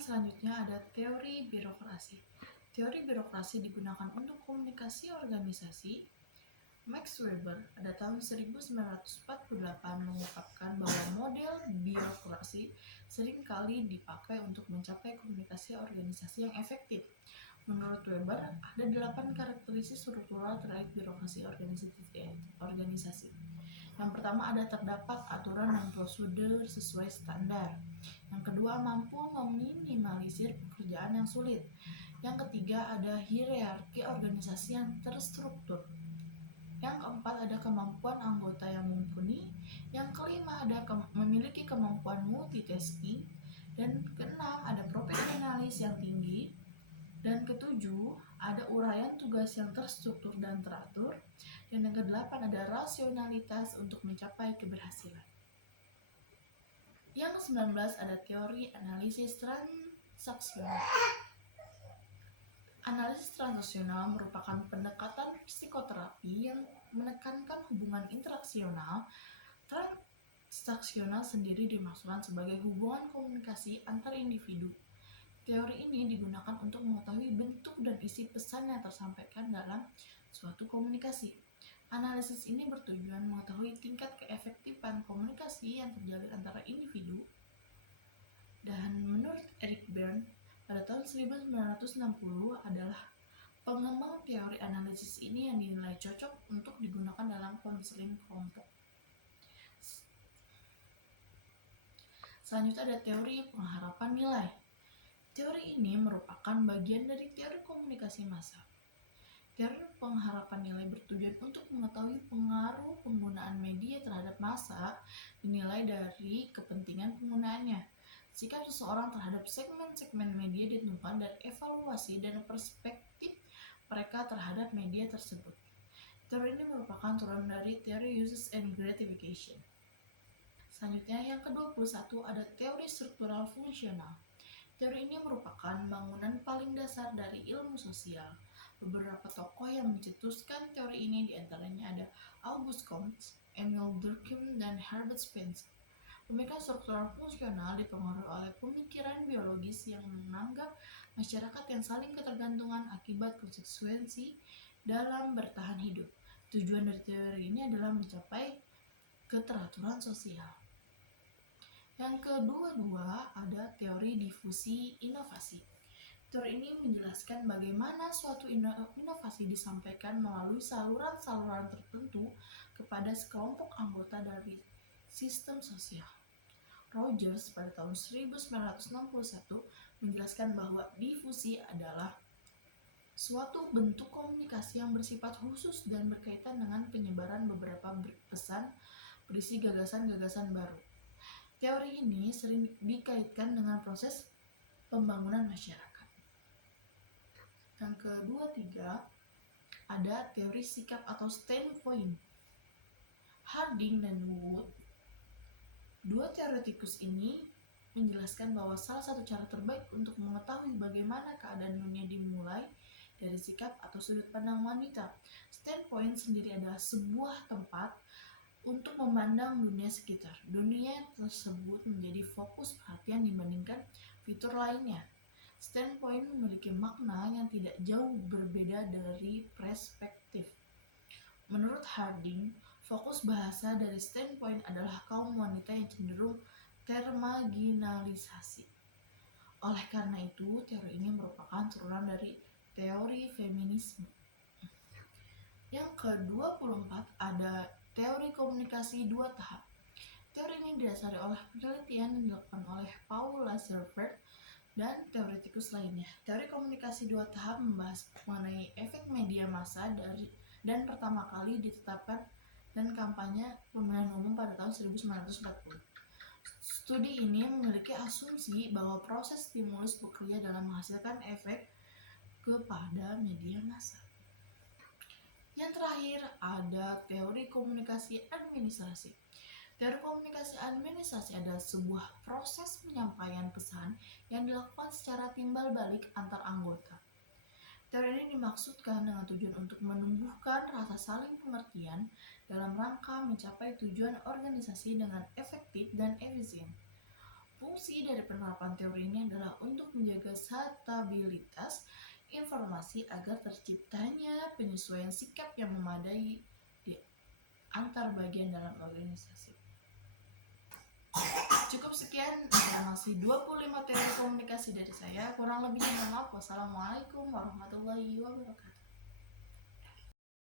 selanjutnya ada teori birokrasi. Teori birokrasi digunakan untuk komunikasi organisasi. Max Weber pada tahun 1948 mengungkapkan bahwa model birokrasi seringkali dipakai untuk mencapai komunikasi organisasi yang efektif. Menurut Weber, ada 8 karakteristik struktural terkait birokrasi organisasi. Yang pertama ada terdapat aturan dan prosedur sesuai standar. Yang kedua, mampu meminimalisir pekerjaan yang sulit. Yang ketiga, ada hierarki organisasi yang terstruktur. Yang keempat, ada kemampuan anggota yang mumpuni. Yang kelima, ada memiliki kemampuan multitasking. Dan keenam, ada profesionalis yang tinggi. Dan ketujuh, ada uraian tugas yang terstruktur dan teratur. Dan yang kedelapan, ada rasionalitas untuk mencapai keberhasilan. Yang ke-19 ada teori analisis transaksional. Analisis transaksional merupakan pendekatan psikoterapi yang menekankan hubungan interaksional. Transaksional sendiri dimaksudkan sebagai hubungan komunikasi antar individu. Teori ini digunakan untuk mengetahui bentuk dan isi pesan yang tersampaikan dalam suatu komunikasi. Analisis ini bertujuan mengetahui tingkat keefektifan komunikasi yang terjalin antara individu. Dan menurut Eric Berne, pada tahun 1960 adalah pengembang teori analisis ini yang dinilai cocok untuk digunakan dalam konseling kelompok. Selanjutnya ada teori pengharapan nilai. Teori ini merupakan bagian dari teori komunikasi massa. Teori pengharapan nilai bertujuan untuk mengetahui pengaruh penggunaan media terhadap massa dinilai dari kepentingan penggunaannya. Sikap seseorang terhadap segmen-segmen media ditentukan dari evaluasi dan perspektif mereka terhadap media tersebut. Teori ini merupakan turunan dari teori uses and gratification. Selanjutnya yang ke-21 ada teori struktural fungsional. Teori ini merupakan bangunan paling dasar dari ilmu sosial. Beberapa tokoh yang mencetuskan teori ini diantaranya ada Auguste Comte, Emile Durkheim, dan Herbert Spencer. Pemikiran struktural fungsional dipengaruhi oleh pemikiran biologis yang menganggap masyarakat yang saling ketergantungan akibat konsekuensi dalam bertahan hidup. Tujuan dari teori ini adalah mencapai keteraturan sosial. Yang kedua ada teori difusi inovasi. Teori ini menjelaskan bagaimana suatu inovasi disampaikan melalui saluran-saluran tertentu kepada sekelompok anggota dari sistem sosial. Rogers pada tahun 1961 menjelaskan bahwa difusi adalah suatu bentuk komunikasi yang bersifat khusus dan berkaitan dengan penyebaran beberapa pesan berisi gagasan-gagasan baru. Teori ini sering dikaitkan dengan proses pembangunan masyarakat. Yang ketiga ada teori sikap atau standpoint. Harding dan Wood, dua teoretikus ini menjelaskan bahwa salah satu cara terbaik untuk mengetahui bagaimana keadaan dunia dimulai dari sikap atau sudut pandang wanita. Standpoint sendiri adalah sebuah tempat untuk memandang dunia sekitar. Dunia tersebut menjadi fokus perhatian dibandingkan fitur lainnya. Standpoint memiliki makna yang tidak jauh berbeda dari perspektif. Menurut Harding, fokus bahasa dari standpoint adalah kaum wanita yang cenderung termarginalisasi. Oleh karena itu, teori ini merupakan turunan dari teori feminisme. Yang ke-24 ada teori komunikasi dua tahap. Teori ini didasari oleh penelitian yang dilakukan oleh Paul Lazarsfeld dan teoretikus lainnya. Teori komunikasi dua tahap membahas mengenai efek media massa dan pertama kali ditetapkan dan kampanye pemilihan umum pada tahun 1940. Studi ini memiliki asumsi bahwa proses stimulus bekerja dalam menghasilkan efek kepada media massa. Yang terakhir ada teori komunikasi administrasi. Teori komunikasi administrasi adalah sebuah proses penyampaian pesan yang dilakukan secara timbal balik antar anggota. Teori ini dimaksudkan dengan tujuan untuk menumbuhkan rasa saling pengertian dalam rangka mencapai tujuan organisasi dengan efektif dan efisien. Fungsi dari penerapan teori ini adalah untuk menjaga stabilitas informasi agar terciptanya penyesuaian sikap yang memadai di antar bagian dalam organisasi. Cukup sekian informasi 25 teori komunikasi dari saya. Kurang lebihnya mohon maaf. Wassalamualaikum warahmatullahi wabarakatuh.